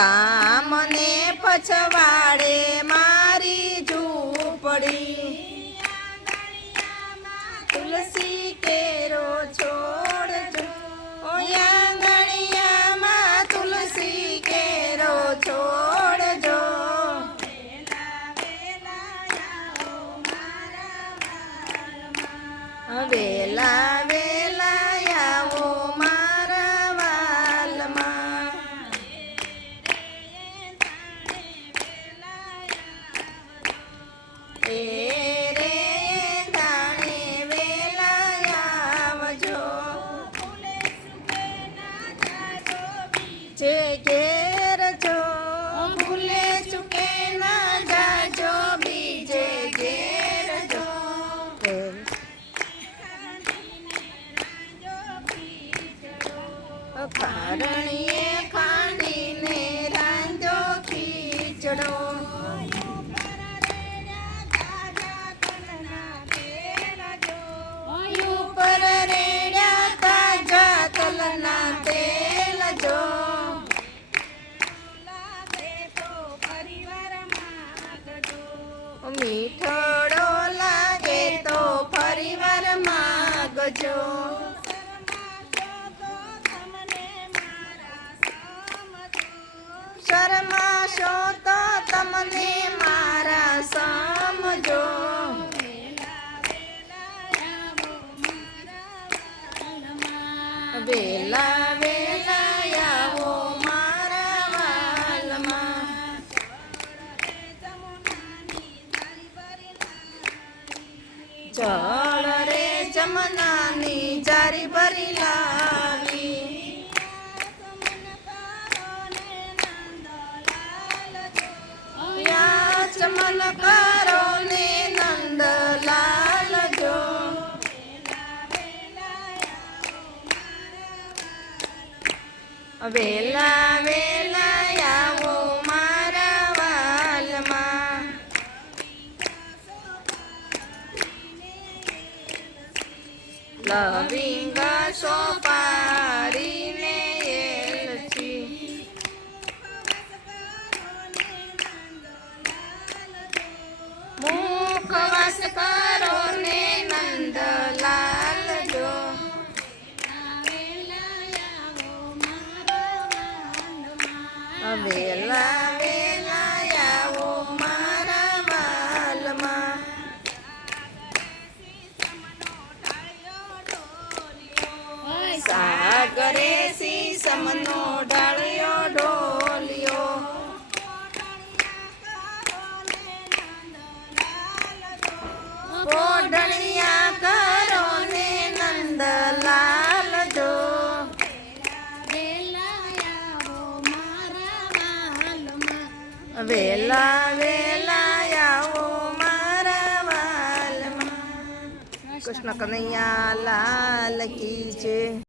ગામને પછવાડે મારી ઝૂંપડી તુલસી કેરો છોડજો ઓ આંગણિયામાં તુલસી કેરો છોડજો વેલા વેલા આવો મારા વાલમાં એ રે તાણે વેલા આવજો જે ઘેર છો ભૂલે ચૂકે ના જાજો બીજે ઘેર જો કારણીએ ખાંડીને રાંધો ખીચડો ઉપર રેડ્યા તાજા તલના તેલ જો મીઠડો લાગે તો ફરીવાર માગજો શરમાશો તો તમને મારા સમજો વેલા વેલા આવો મારા વાલમાં ચળ રે જમનાની જારી ભરી લાવી ચમન કરો ને નંદલાલ જો વેલા વેલા આવો મારા વાલમાં લવિંગ સોપારીને એલચી મુખવાસ કરો ને નંદલાલ જો વેલા વેલા આવો મારા વાલમાં સાગરે સીસમનો ડાળિયો ઢોલિયો કોડણિયા કરો ને નંદલાલ જો વેલા વેલા આવો મારા વાલમાં કૃષ્ણ કનૈયા લાલ કી જય.